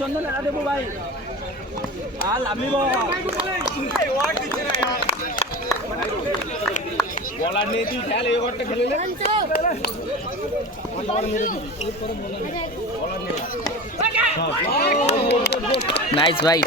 চন্দন এলা দেবো ভাই আর লামিব বলার নেই তুই খেল এই ওভারটা খেলে নাইস ভাই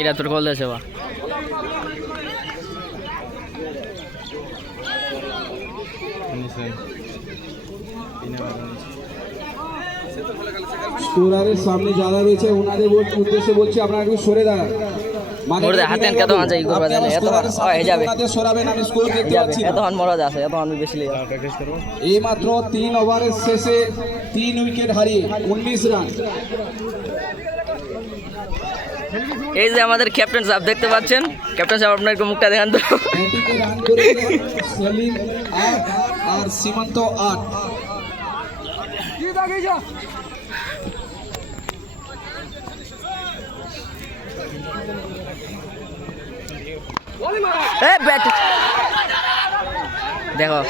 এটা তোর কল দেছে বা স্কোরারের সামনে যারা রয়েছে ওনাদের উদ্দেশ্যে বলছি আপনারা একটু সরে দাঁড়ান মোরে হাতেন কত আছে ই করবা জানে এত হয়ে যাবে সরাবেন আমি স্কোর দেখতে পাচ্ছি এত হন মরদ আছে এত আমি বেশি লিয়া প্র্যাকটিস করব এই মাত্র 3 ওভারের শেষে 3 উইকেট হারিয়ে 19 রান এই যে আমাদের ক্যাপ্টেন সাহেব দেখতে পাচ্ছেন ক্যাপ্টেন সাহেব আপনার মুখটা দেখান তো ব্যাটিংয়ে রান করেছে সেলিম 8 আর সীমান্ত 8 কি দাগে যা এ ব্যাট দেখো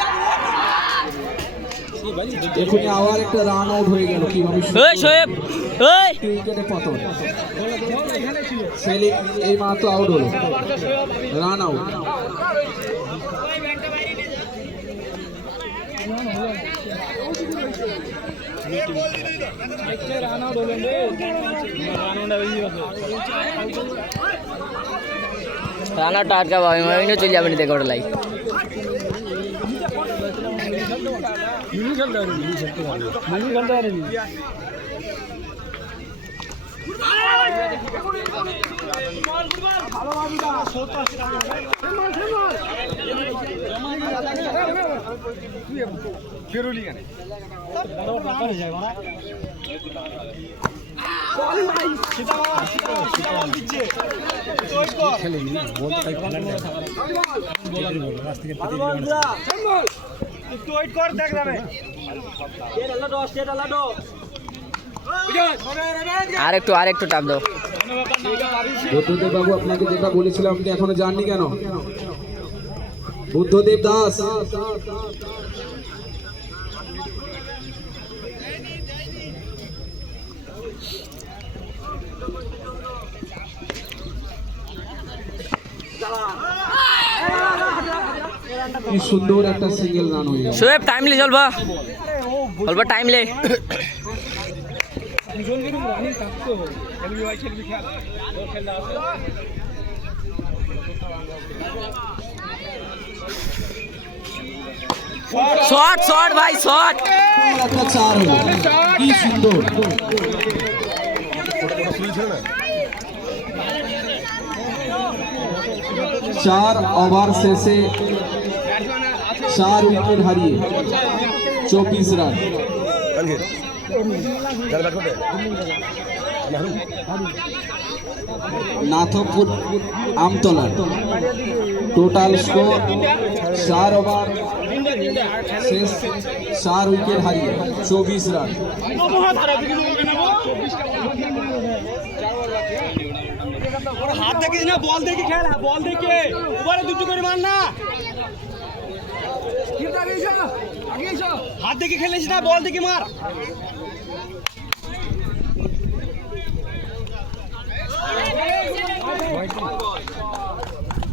এখনই আবার একটা রান আউট হয়ে গেল কিভাবে এই শোয়েব এই উইকেটে পতন সেলিম এই মাত্র আউট হলো রান আউট রানা টাটকা ভাই মাইনে চলে যাবেন দেখো ওটা লাই আর একটু টাপ দাও বুদ্ধদেব বাবু আপনাকে যেটা বলেছিলাম আপনি এখনো জাননি কেন বুদ্ধদেব দাস কি সুন্দর একটা সিঙ্গেল রান হয়ে গেল শোয়েব টাইম লে চলবা অল্প টাইম লে শট ভাই শট একটা চার হলো কি সুন্দর 4 ওভার শেষে 4 উইকেট হারিয়ে 24 run Nathpur Amtala total score 4 over शेष 4 विकेट हारिए 24 रन हाथ देखिस ना बॉल देखी खेल बॉल देखे ऊपर दुटू করে মার না ঠিক আগে এসো हाथ देखी खेलिस ना बॉल देखी मार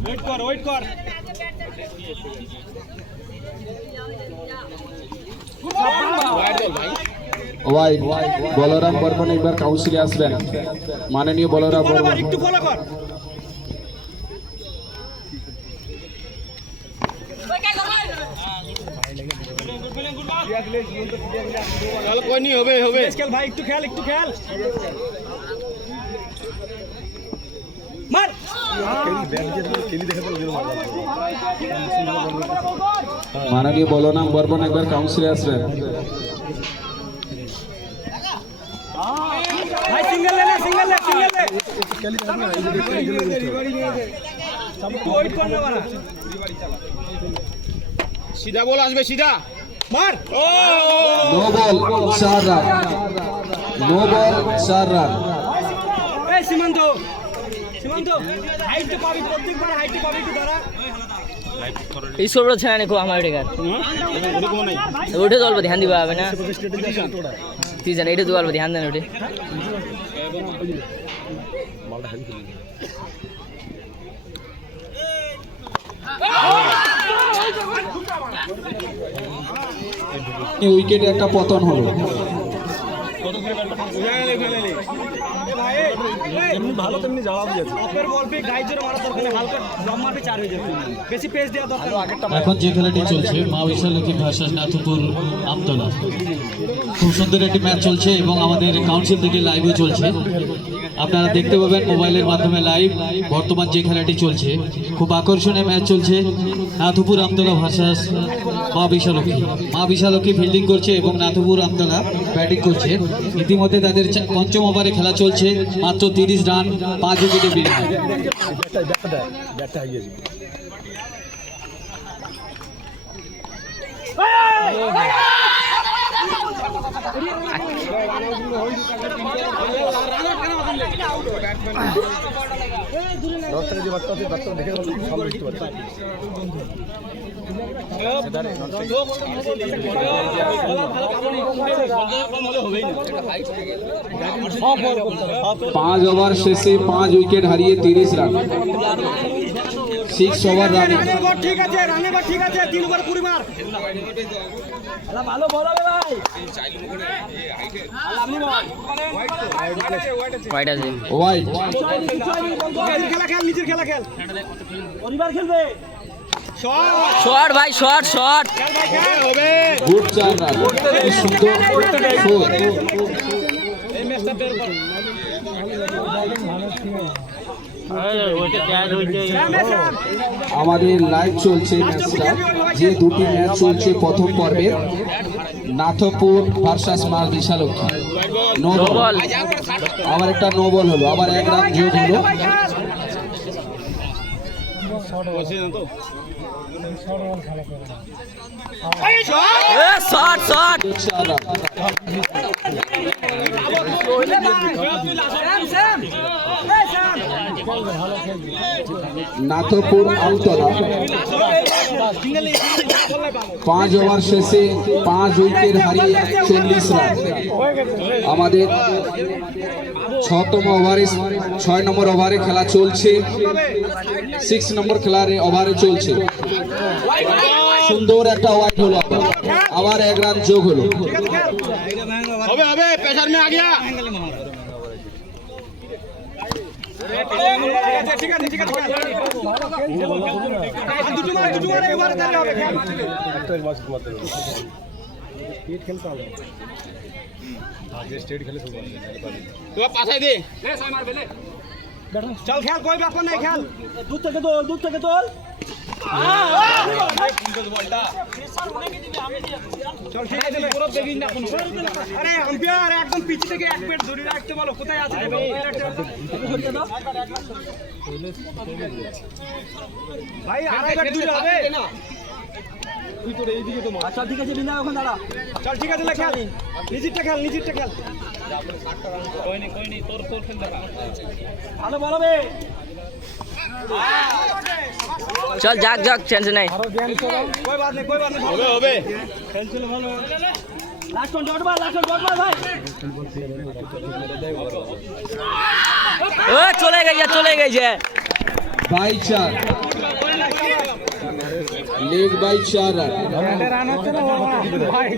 वेट कर वाइड बलराम बर्मन एक बार काउंसिले आसबेन माननीय बलराम बर्मन একটু ফলো কর চল কোই নি হবে খেল ভাই একটু খেল मार माननीय बलराम बर्मन एक बार काउंसिले आसबेन भाई सिंगल ले वेट करने वाला सीधा बोल आसबे सीधा मार ओ no ball 4 run no ball 4 run এই সীমান্ত হাইট পাবি প্রত্যেকবার হাইট পাবি একটু দাঁড়া স্কোর ছেড়ে নেকো আমার এটাকার ওটা তো অল্প ধ্যান দিবা হবে না তুই জান এটা তো অল্প ধ্যান দেন ওটা উইকেটে একটা পতন হলো ভালো তেমনি জবাব দিয়েছে অপের বল পে গাইজের মারা দরকার নেই হালকা ড্রপ মারবে 4 হয়ে যাবে বেশি পেস দেওয়া দরকার এখন যে খেলাটি চলছে মা বিশালক্ষী ভার্সেস নাথুপুর আমতলা খুব সুন্দর একটি ম্যাচ চলছে এবং আমাদের কাউন্সিল থেকে লাইভও চলছে আপনারা দেখতে পাবেন মোবাইলের মাধ্যমে লাইভ বর্তমান যে খেলাটি চলছে খুব আকর্ষণীয় ম্যাচ চলছে নাথুপুর আমতলা ভার্সেস মা বিশালক্ষী ফিল্ডিং করছে এবং নাথুপুর আমতলা ব্যাটিং করছে ইতিমধ্যে তাদের পঞ্চম ওভারে খেলা চলছে মাত্র 30 রান 5 উইকেটে বিনিয়োগ पाँच ओवर शेषे 5 উইকেট হারিয়ে 30 রান 6 ওভার রান ঠিক আছে রানে বা ঠিক আছে 3 ওভার 20 মার ভালো বল হবে ভাই হোয়াইট আছে ওয়াইড খেলা খেল নিচের খেলা খেল পরিবার খেলবে শট ভাই শট খেল ভাই খেল হবে গুড 4 রান কি সুন্দর শট এই ম্যাচটা বের কর আমাদের লাইভ চলছে ম্যাচটা যে দুটি ম্যাচ চলছে প্রথম পর্বে নাথপুর ভার্সেস মা বিশালক্ষী নো বল আবার একটা নো বল হলো আবার 1 রান যোগ হলো shot 4 run Nathpur Amtala 5 over শেষে 5 উইকেট হারিয়ে 40 রান আমাদের 6 নম্বর ওভারে খেলা চলছে 6 নম্বর খেলার ওভারে চলছে সুন্দর একটা ওয়াইড হলো আবার 1 রান যোগ হলো হবে প্রেসার মে আ গয়া ঠিক আছে দুটো মার এবারে তাহলে হবে স্টেট খেলতে হবে আগে স্টেট খেলে সব তো পাছাই দে চল খেল कोई ব্যাপার নাই খেল দূর থেকে তোল চল ঠিক আছে পুরো বেগিং না কোন আরে আম্পায়ার একদম পিছ থেকে এক মিনিট ধরে রাখতে বলো কোথায় আছে ভাই আড়াই ব্যাট দুটো হবে তুই তো এইদিকে তো আচ্ছা ঠিক আছে বিনা ওখানে দাঁড়া চল ঠিক আছে খেল নিজেরটা খেল कोई नहीं তোর খেল দেখা ভালো বলবে চল যাক টেনশন নাই कोई बात नहीं হবে খেল চলে ভালো লাস্ট অন ডট বল ভাই ও চলে গেছে by 4 leg bye 4 run run হচ্ছে না ভাই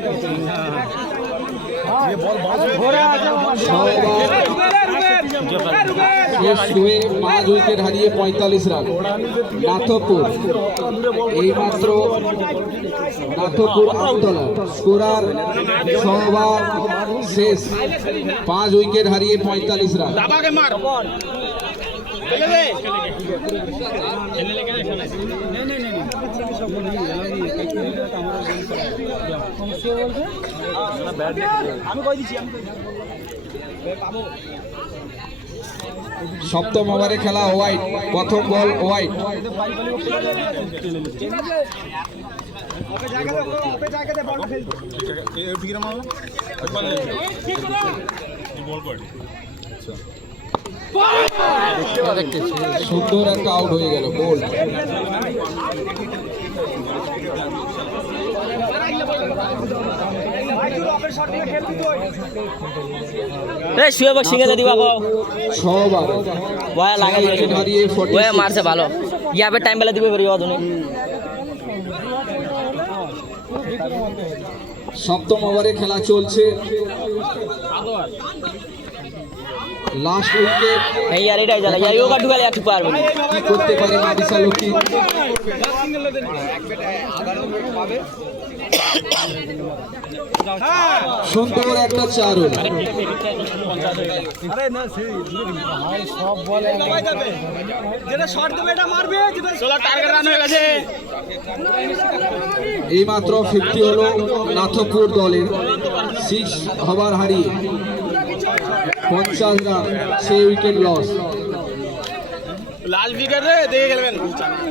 ये बॉल घोड़ा शेष हुए 5 উইকেট হারিয়ে 45 রান নাথপুর এইমাত্র নাথপুর আমতলা স্কোরার 6 ওভার শেষ 5 উইকেট হারিয়ে 45 রান দাবাকে মার খেলে দে नहीं আমি কই দিছি পাবো। সপ্তম ওভারে খেলা হোয়াইট, প্রথম বল হোয়াইট। ওকে জায়গা দে, ওকে জায়গা দে, বলটা ফেল। ঠিক না মামা বল কর। সুন্দর একটা আউট হয়ে গেল, গোল। শুয়ে বক সিঙ্গে দিবা গো 6 বার ওয়া লাগাই হারিয়ে 46 ওয়া মারছে ভালো ইয়াবে টাইম বেলা দিবে পারি অদনে। সপ্তম ওভারে খেলা চলছে, লাস্ট উইকেট। এই यार এটাই জ্বালা ইয়ার ইওকা ঢুকালে একটু পারবে না। কি করতে পারে মাদিসা লক্ষ্মী? সুন্দর একটা চারণ। আরে না সেই ভাই সব বলে লাগাই যাবে, যেটা শট দেবে এটা মারবে, যেটা 16 টার্গেট রান হয়ে গেছে। এই মাত্র 50 হলো নাথপুর দলের, 6 ওভার হারিয়ে 50 রান, 6 উইকেট লস। লাল উইকেট রে দেখে খেলবেন।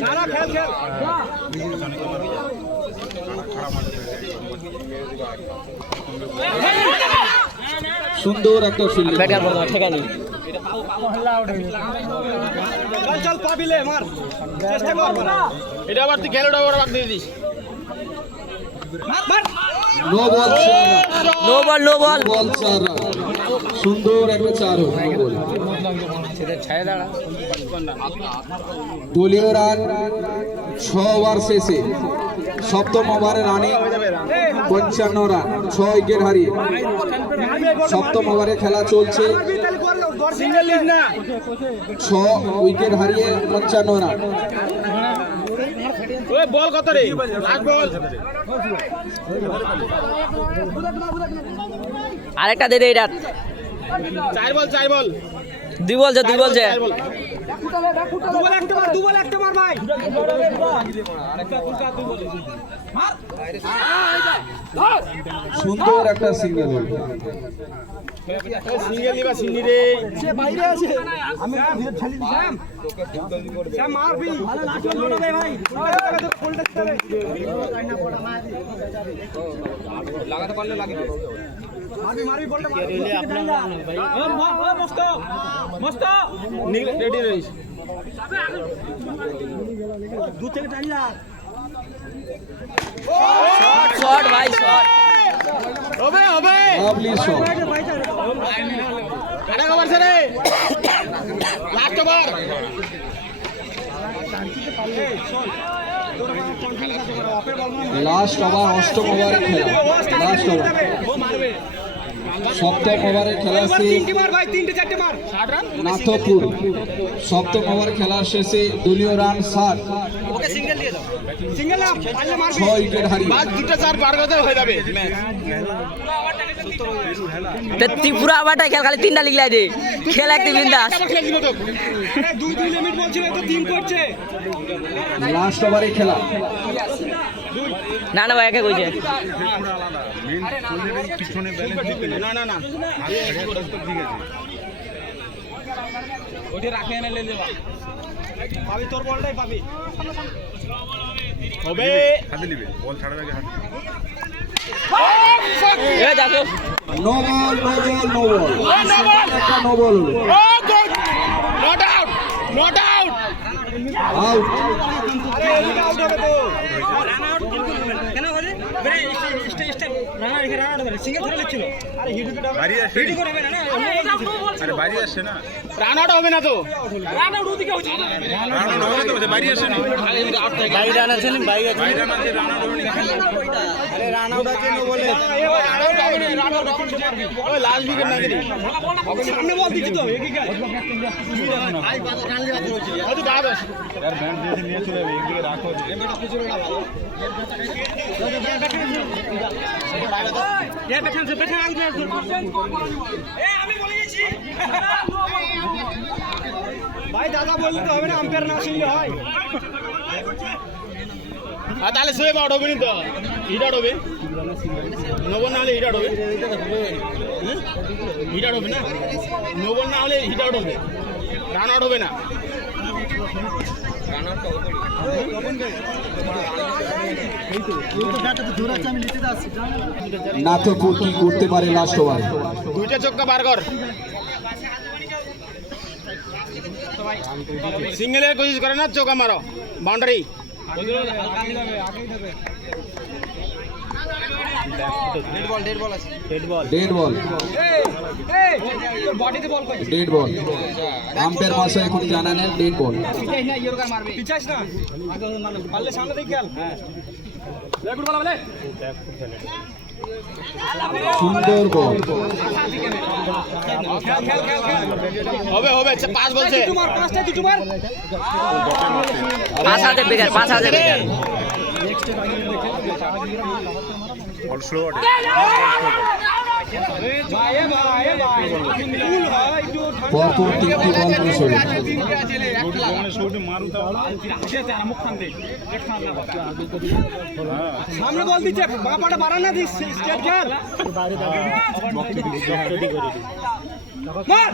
না না খেল খেল। সুন্দর একটা ফিল্ডিং। ব্যাটার বল ঠেকাই নি চল চল পাবিলে মার, চেষ্টা কর মার। এটা আবার তুই খেলোটা বড় ভাগ দিয়ে দিস। মার মার। No ball, no ball no ball ball 4 run. সুন্দর একটা চারণ, নো বল। দলীয় রান 6 ওভার শেষে, সপ্তম ওভারে রানে 55 রান, 6 উইকেট হারিয়ে। সপ্তম ওভারে খেলা চলছে, সিঙ্গেল লিজ না, 6 উইকেট হারিয়ে 55 রান। ওই বল কত রে? লাস্ট বল। আরেকটা দে দে এটা 4 বল 4 বল। দুই বল যে 2 বল যে দু বল একটা মার ভাই। সুন্দর একটা সিঙ্গেল হল। সিঙ্গেল লিবা সিঙ্গি রে, সে বাইরে আছে। আমি ঠেলি দিলাম, সে মারবি ভালো লাস্ট বল লড়াবে ভাই। ফুলটা চলে লাগাতে পারলে লাগিয়ে মারবি মারবি বলটা মারবি। মস্ত মস্ত রেডি রইস, দূর থেকে টানিয়া শট ভাই শট হবে হবে। Lovely shot. আরে খবর রে লাস্ট ওভার। লাস্ট ওভার, অষ্টম ওভারে খেলা, লাস্ট ওভার। সপ্তম ওভারে খেলা শেষ, নাথপুর। সপ্তম ওভার খেলার শেষে দলীয় রান 60, 6 উইকেট হারিয়ে। দুটো 4 পার করতে হয়ে যাবে ম্যাচ। পুরা আবারটা খেল খালি 3টা লিখলাই দে খেল একটি বিন্দাস। দুই লিমিট বলছিল তো 3 করছে। লাস্ট ওভারে খেলা, না না ভাই একা কইছে না না না ওটা রাখে এনে লে দেবা পাবি, তোর বলটাই পাবি। হবে হাতে নিবে, বল ছাড়ার আগে হাতে। এ দেখো no ball, no ball, no ball, একটা নো বল হলো, ও good, not out not out out. আরে এদিকে আউট হবে তো, রান আউট কেন করে বেরে step run out run out করে সিঙ্গেল ধরে লিখছিল। আরে হিট উইকেট হবে, হিট করে হবে না। আরে বাইরে আসছে না, রান আউট হবে না তো, রান আউট ওদিকে হচ্ছে, রান আউট হবে তো বাইরে আসছে না। বাইরে রান আছে না, বাইরে রান আছে, রান আউট হবে না। আরে রান আউট আছে নো বলে, রান আউট হবে না, রান আউট হবে না। ওই লাস্ট উইকেট না দিলি সামনে বল দিছি তো একই কাজ। আই বাবা রান লে রাখতে হচ্ছে হয়তো দাঁড়া বেশ यार ব্যান্ড দিয়ে নিয়ে চলে যাবে, একদিকে রাখো, এই বেটা পিছনে না ভালো এ বেটা সে বেটা আগে এ আমি বলে গেছি ভাই, দাদা বললে তো হবে না, আম্পায়ার না শুনলে হয়। তাহলে শুয়ে বা হবে নি তো হিট আউট হবে নবল না হলে হিট আউট হবে হিট আউট হবে না নবল না হলে হিট আউট হবে রান আউট হবে না নাথপুর কি করতে পারে লাস্ট ওভার? দুইটা চক্কা বার কর সিঙ্গেলের কোশিশ করে না চৌকা মারো বাউন্ডারি ডেড বল আম্পায়ার মহাশয় এখন জানালেন ডেড বল। পিছাইস না পারলে সামনে দিকে খেল লেফট বল বলে সুন্দর বল, হবে হবে 5 বলছে তোমার 5টা দুটো মার 5,000 বেকার 5,000 বেকার বল স্লো ভাই ভাই ভাই ফুল হয় একটু পরপর তিনটি বল মিস হলো। সামনে বল দিচ্ছে বাপাটা বাড়া না দিস স্টেট খেল মার